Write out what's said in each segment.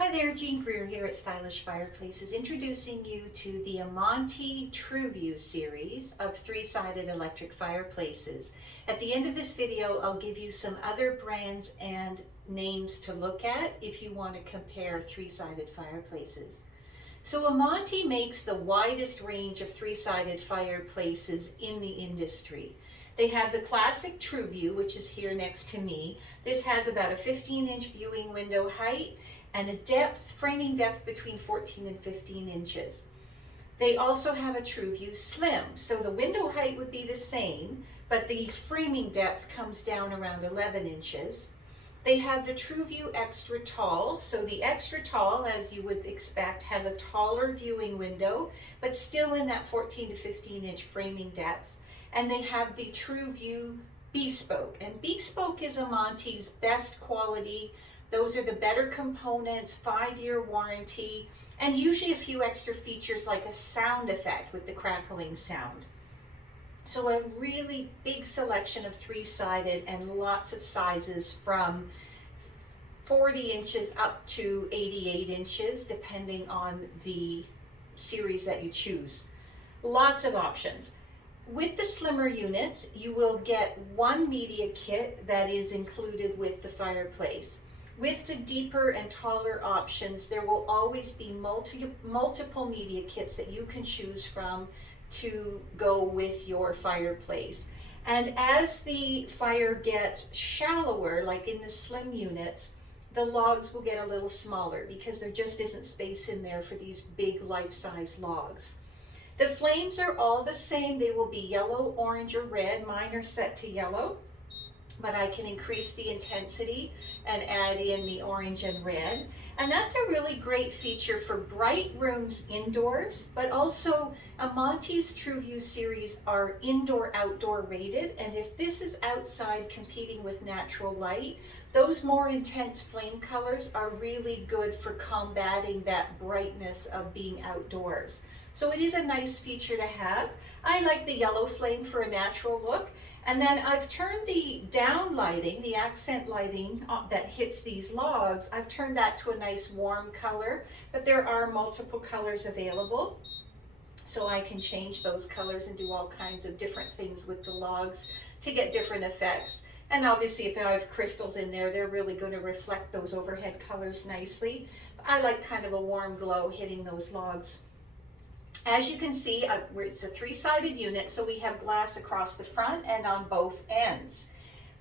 Hi there, Jean Greer here at Stylish Fireplaces, introducing you to the Amantii Tru-View series of three-sided electric fireplaces. At the end of this video, I'll give you some other brands and names to look at if you want to compare three-sided fireplaces. So Amantii makes the widest range of three-sided fireplaces in the industry. They have the classic Tru-View, which is here next to me. This has about a 15-inch viewing window height and a framing depth between 14 and 15 inches. They also have a Tru-View Slim, so the window height would be the same, but the framing depth comes down around 11 inches. They have the Tru-View Extra Tall, so the Extra Tall, as you would expect, has a taller viewing window, but still in that 14 to 15 inch framing depth. And they have the Tru-View Bespoke, and Bespoke is Amantee's best quality. Those are the better components, 5-year warranty, and usually a few extra features like a sound effect with the crackling sound. So a really big selection of three-sided and lots of sizes from 40 inches up to 88 inches, depending on the series that you choose. Lots of options. With the slimmer units, you will get one media kit that is included with the fireplace. With the deeper and taller options, there will always be multiple media kits that you can choose from to go with your fireplace. And as the fire gets shallower, like in the slim units, the logs will get a little smaller because there just isn't space in there for these big life-size logs. The flames are all the same. They will be yellow, orange, or red. Mine are set to yellow, but I can increase the intensity and add in the orange and red. And that's a really great feature for bright rooms indoors, but also Amantee's Tru-View series are indoor-outdoor rated, and if this is outside competing with natural light, those more intense flame colors are really good for combating that brightness of being outdoors. So it is a nice feature to have. I like the yellow flame for a natural look. And then I've turned the down lighting, the accent lighting that hits these logs, I've turned that to a nice warm color, but there are multiple colors available. So I can change those colors and do all kinds of different things with the logs to get different effects. And obviously if I have crystals in there, they're really going to reflect those overhead colors nicely. I like kind of a warm glow hitting those logs. As you can see, it's a three-sided unit, so we have glass across the front and on both ends.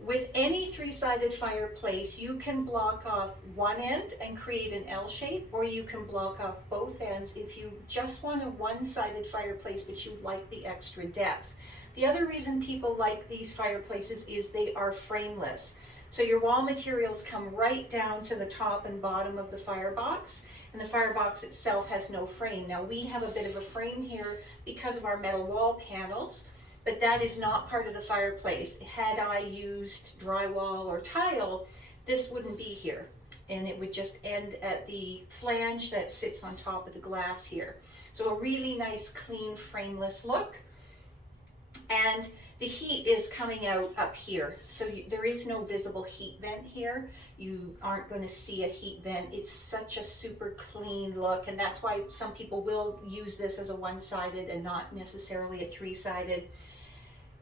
With any three-sided fireplace, you can block off one end and create an L shape, or you can block off both ends if you just want a one-sided fireplace but you like the extra depth. The other reason people like these fireplaces is they are frameless. So your wall materials come right down to the top and bottom of the firebox, and the firebox itself has no frame. Now we have a bit of a frame here because of our metal wall panels, but that is not part of the fireplace. Had I used drywall or tile, this wouldn't be here, and it would just end at the flange that sits on top of the glass here. So a really nice, clean, frameless look. And the heat is coming out up here, so there is no visible heat vent here. You aren't going to see a heat vent. It's such a super clean look, and that's why some people will use this as a one-sided and not necessarily a three-sided.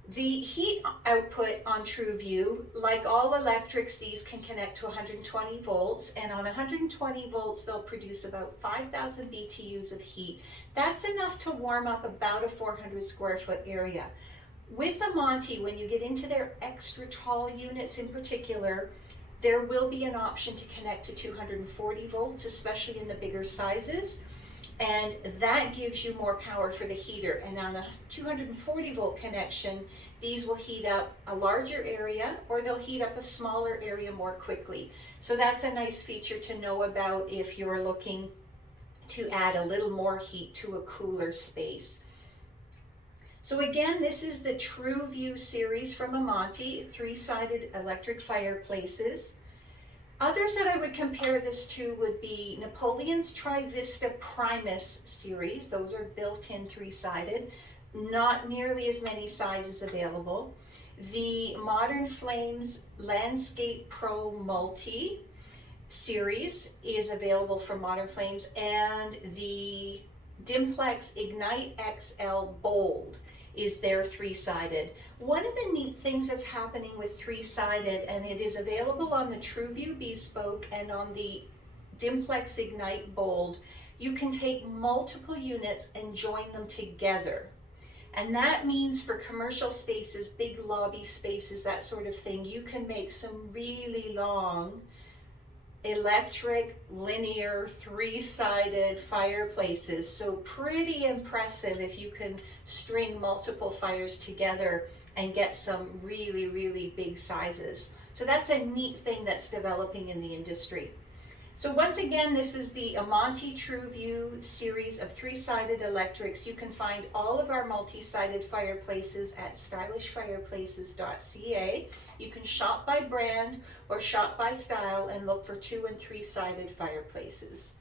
The heat output on Tru-View, like all electrics, these can connect to 120 volts, and on 120 volts they'll produce about 5,000 BTUs of heat. That's enough to warm up about a 400 square foot area. With Amantii, when you get into their extra tall units in particular, there will be an option to connect to 240 volts, especially in the bigger sizes, and that gives you more power for the heater. And on a 240 volt connection, these will heat up a larger area, or they'll heat up a smaller area more quickly. So that's a nice feature to know about if you're looking to add a little more heat to a cooler space. So again, this is the Tru-View series from Amantii, three-sided electric fireplaces. Others that I would compare this to would be Napoleon's Tri-Vista Primus series. Those are built-in three-sided, not nearly as many sizes available. The Modern Flames Landscape Pro Multi, series is available from Modern Flames, and the Dimplex Ignite XL Bold is their three-sided. One of the neat things that's happening with three-sided, and it is available on the Tru-View Bespoke and on the Dimplex Ignite Bold, you can take multiple units and join them together. And that means for commercial spaces, big lobby spaces, that sort of thing, you can make some really long electric, linear, three-sided fireplaces. So pretty impressive if you can string multiple fires together and get some really, really big sizes. So that's a neat thing that's developing in the industry. So once again, this is the Amantii Tru-View series of three-sided electrics. You can find all of our multi-sided fireplaces at stylishfireplaces.ca. You can shop by brand or shop by style and look for 2- and 3-sided fireplaces.